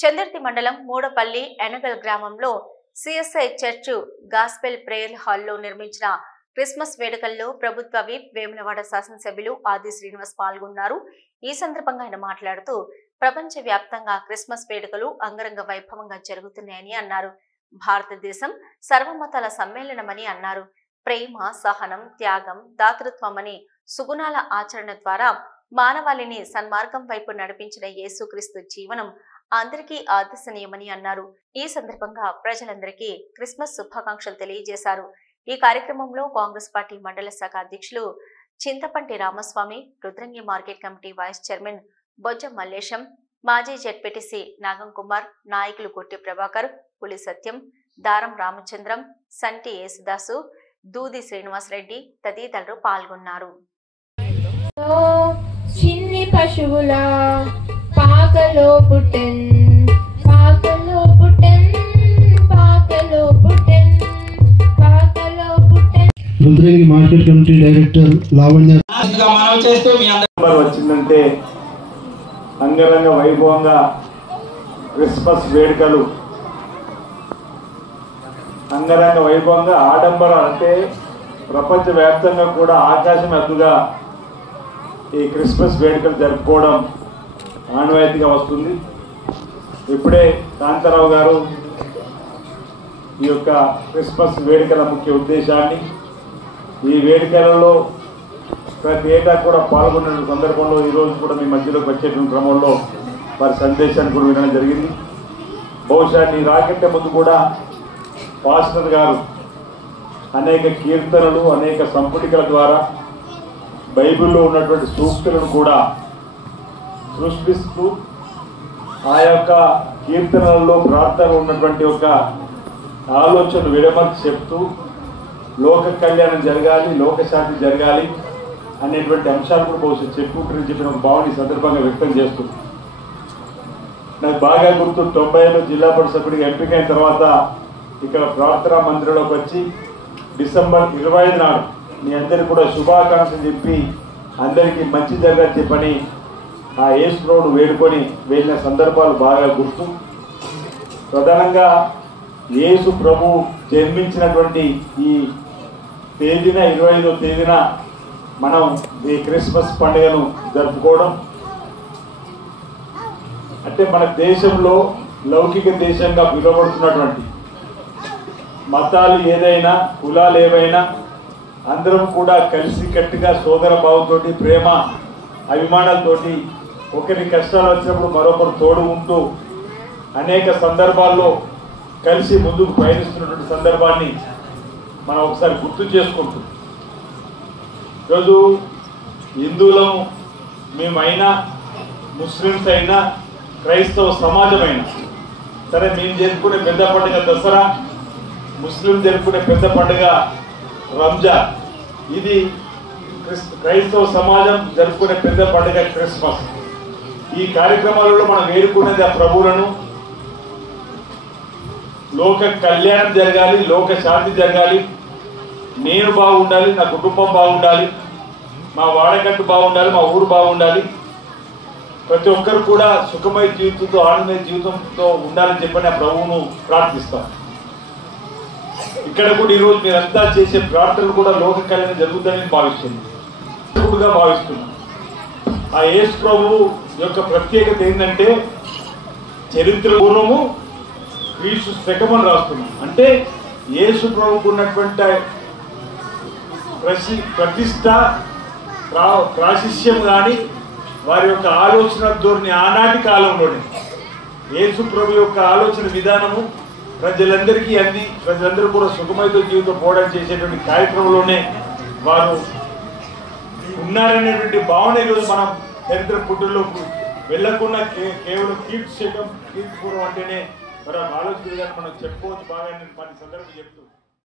చంద్రతి మండలం మూడపల్లి ఎనగల్ గ్రామంలో CSI church gospel prayer హాల్లో నిర్మించిన క్రిస్మస్ వేడుకల్లో ప్రభుత్వ విప్ వేములవాడ శాసనసభ్యులు ఆది శ్రీనివాస్ పాల్గొన్నారు. ఈ సందర్భంగా ఆయన మాట్లాడుతూ ప్రపంచ వ్యాప్తంగా క్రిస్మస్ వేడుకలు అంగరంగ వైభవంగా జరుగుతున్నాయని అన్నారు. భారతదేశం సర్వమతాల సమ్మేళనమని అన్నారు. ప్రేమ, సహనం, త్యాగం, దాతృత్వమని సుగుణాల ఆచరణ ద్వారా మానవాళిని సన్మార్గం వైపు నడిపించిన యేసుక్రీస్తు జీవనం అందరికీ ఆదర్శనీయమని అన్నారు. ఈ సందర్భంగా ప్రజలందరికీ క్రిస్మస్ శుభాకాంక్షలు తెలియజేశారు. ఈ కార్యక్రమంలో కాంగ్రెస్ పార్టీ మండల శాఖ అధ్యక్షులు Chintapanti Ramaswamy, Rudrangi market committee vice chairman Bojja Mallesham, మాజీ జెడ్పీటీసీ నాగం కుమార్, నాయకులు కొట్టి ప్రభాకర్, పులి సత్యం, దారం రామచంద్రం, సంటి యేసుదాసు, దూది శ్రీనివాసరెడ్డి తదితరులు పాల్గొన్నారు. చిన్ని పశువుల పాకలో పుట్టెన్, పాకలో పుట్టెన్, పాకలో పుట్టెన్, పాకలో పుట్టెన్. Rudrangi market committee director Lavanya వచ్చిందంటే అంగరంగ వైభవంగా క్రిస్మస్ వేడుకలు అంగరంగ వైభవంగా ఆడంబర అంటే ప్రపంచవ్యాప్తంగా కూడా ఆకాశం ఎత్తుగా ఈ క్రిస్మస్ వేడుకలు జరుపుకోవడం ఆనవాయితీగా వస్తుంది. ఇప్పుడే కాంతారావు గారు ఈ యొక్క క్రిస్మస్ వేడుకల ముఖ్య ఉద్దేశాన్ని, ఈ వేడుకలలో ప్రతి ఏటా కూడా పాల్గొన్న సందర్భంలో ఈరోజు కూడా మీ మధ్యలోకి వచ్చేటువంటి క్రమంలో వారి సందేశాన్ని కూడా వినడం జరిగింది. బహుశా నీ రాకెట్టే ముందు కూడా పాస్టర్ గారు అనేక కీర్తనలు, అనేక సంపుటికల ద్వారా బైబిల్లో ఉన్నటువంటి సూక్తులను కూడా సృష్టిస్తూ ఆ యొక్క కీర్తనలలో ప్రార్థనలో ఉన్నటువంటి ఒక ఆలోచన విడమర్చి చెప్తూ లోక కళ్యాణం జరగాలి, లోకశాంతి జరగాలి అనేటువంటి అంశాలు కూడా బహుశా చెప్పుకుంటారని చెప్పిన ఒక భావన ఈ సందర్భంగా వ్యక్తం చేస్తుంది. నాకు బాగా గుర్తు 90లో జిల్లా పరిషత్ సభ్యుడిగా ఎంపికైన తర్వాత ఇక్కడ ప్రార్థనా మందిరంలోకి వచ్చి డిసెంబర్ 25 నాడు మీ అందరికీ కూడా శుభాకాంక్షలు చెప్పి అందరికీ మంచి జరగాలని చెప్పని ఆ యేసు ప్రభువును వేడుకొని వెళ్ళిన సందర్భాలు బాగా గుర్తు. ప్రధానంగా యేసు ప్రభు జన్మించినటువంటి ఈ తేదీన 25వ తేదీన మనం ఈ క్రిస్మస్ పండుగను జరుపుకోవడం అంటే మన దేశంలో లౌకిక దేశంగా పిలువబడుతున్నటువంటి మతాలు ఏదైనా, కులాలు ఏవైనా అందరం కూడా కలిసి కట్టుగా సోదర భావంతో, ప్రేమ అభిమానాలతోటి ఒకరి కష్టాలు వచ్చినప్పుడు మరొకరు తోడు ఉంటూ అనేక సందర్భాల్లో కలిసి ముందుకు పయనిస్తున్నటువంటి సందర్భాన్ని మనం ఒకసారి గుర్తు చేసుకుంటూ, ఈరోజు హిందువులం మేమైనా, ముస్లిమ్స్ అయినా, క్రైస్తవ సమాజమైనా సరే, మేము జరుపుకునే పెద్ద పండుగ దసరా, ముస్లిం జరుపుకునే పెద్ద పండుగ రంజాన్, ఇది క్రైస్తవ సమాజం జరుపుకునే పెద్ద పండుగ క్రిస్మస్. ఈ కార్యక్రమాలలో మనం వేడుకునేది ఆ ప్రభువులను. లోక కళ్యాణం జరగాలి, లోక శాంతి జరగాలి, నేను బాగుండాలి, నా కుటుంబం బాగుండాలి, మా వాడకట్టు బాగుండాలి, మా ఊరు బాగుండాలి, ప్రతి ఒక్కరు కూడా సుఖమయ జీవితంతో, ఆనందమయ జీవితంతో ఉండాలని చెప్పని ఆ ప్రభువును ప్రార్థిస్తాం. ఇక్కడ కూడా ఈరోజు మీరంతా చేసే ప్రార్థనలు కూడా లోక కళ్యాణం జరుగుతుందని భావిస్తున్నాం. ఆ యేసు ప్రభువు యొక్క ప్రత్యేకత ఏంటంటే చరిత్ర పూర్వము క్రీస్తు శకమని రాస్తున్నాం. అంటే యేసు ప్రభువుకు ఉన్నటువంటి ప్రతిష్ట, ప్రాశిష్యం కానీ వారి యొక్క ఆలోచన ధోరణి ఆనాటి కాలంలోనే యేసు ప్రభు యొక్క ఆలోచన విధానము ప్రజలందరికీ అంది, ప్రజలందరూ కూడా సుఖమయతో జీవితం పోవడం చేసేటువంటి కార్యక్రమంలోనే వారు ఉన్నారనేటువంటి భావన ఈరోజు మనం చరిత్ర పుట్టుల్లోకి వెళ్ళకుండా కేవలం కీర్తిశకం, కీర్తిపూర్వం అంటేనే మరి ఆలోచన విధానం మనం చెప్పుకోవచ్చు. బాగా నేను మన సందర్భం చెప్తున్నాను.